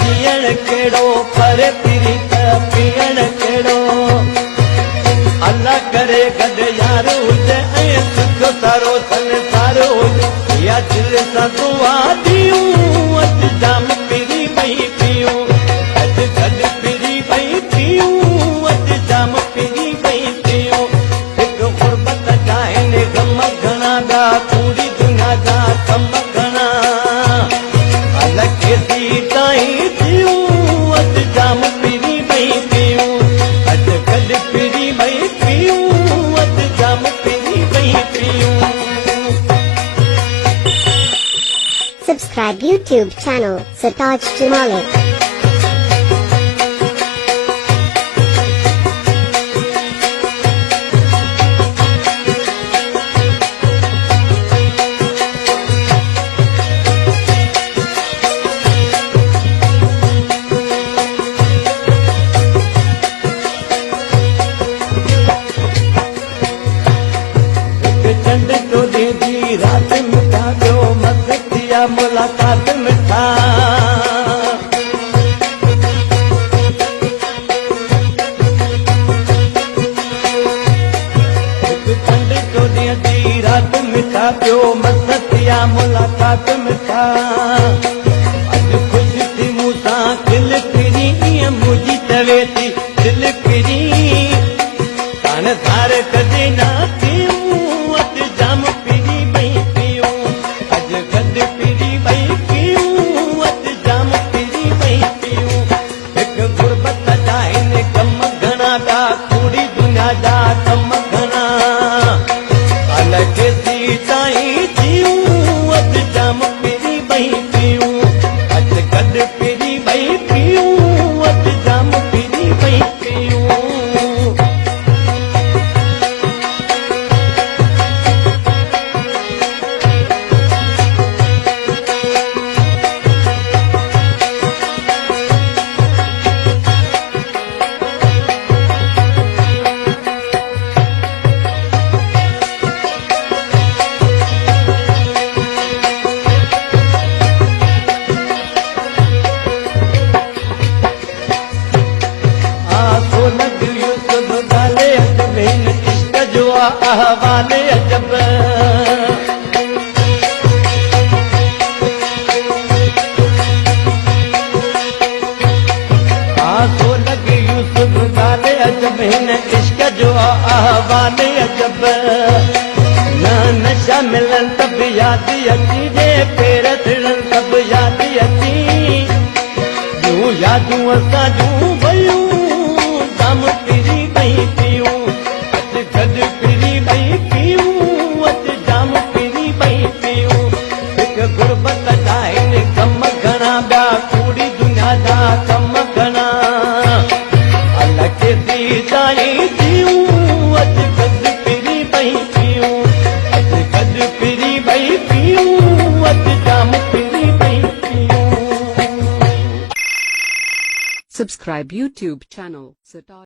जीअण कहिड़ो पर प्रीत पीअण कहिड़ो अल्लाह करे गॾु यार हुजे ऐं सुठो सारो संसार हुजे या दिल सां दुआ ॾियूं अॼु जाम पिरी पई पियूं अॼु गॾु पिरी पई पियूं अॼु जाम पिरी पई पियूं हिकु गुरबत जा आहिनि गम घणा गा पूरी दुनिया जा कम घणा अलॻि थी ताईं थियूं अॼु जाम पिरी पई पियूं अॼु गॾु पिरी पई पियूं अॼु जाम पिरी पई पियूं Subscribe YouTube channel Sartaj Jamali. Chand तो दीदी रात मिठा जो मत दिया मुलाकात मिठा चंड तो दीदी रात मिठा जो मत दिया मुलाकात मिठा अॼु ख़ुशि थी मूंसां दिल फिरी ईअं मुंहिंजी चवे थी दिल फिरी कान धार कॾहिं न थियूं अॼु जाम पिरी पई पियूं अॼु गॾु पिरी पई पियूं अॼु जाम पिरी पई पियूं हिकु गुरबत जा आहिनि कम घणा गा पूरी दुनिया जा कम घणा अलॻि थी ताईं थियूं अॼु जाम पिरी पई पियूं अॼु गॾु पिरी पई पियूं अॼु जाम पिरी पई पियूं अहवाले अजब आसो लॻे यूसुफ गाले अजब हिन इश्क जो अहवाले अजब न नशा मिलन तब यादि अची जे पेर थिड़न तब यादि अची जूं यादूं असां जूं वयूं जाम पिरी पई पियूं अॼु गॾु पिरी पई पियूं अॼु जाम पिरी पई पियूं हिकु गुरबत जा आहिनि कम घणा ॿिया पूरी दुनिया जा कम घणा अलॻि थी ताईं थियूं अॼु गॾु पिरी पई पियूं अॼु गॾु पिरी पई पियूं अॼु जाम पिरी पई पियूं Subscribe YouTube channel Sartaj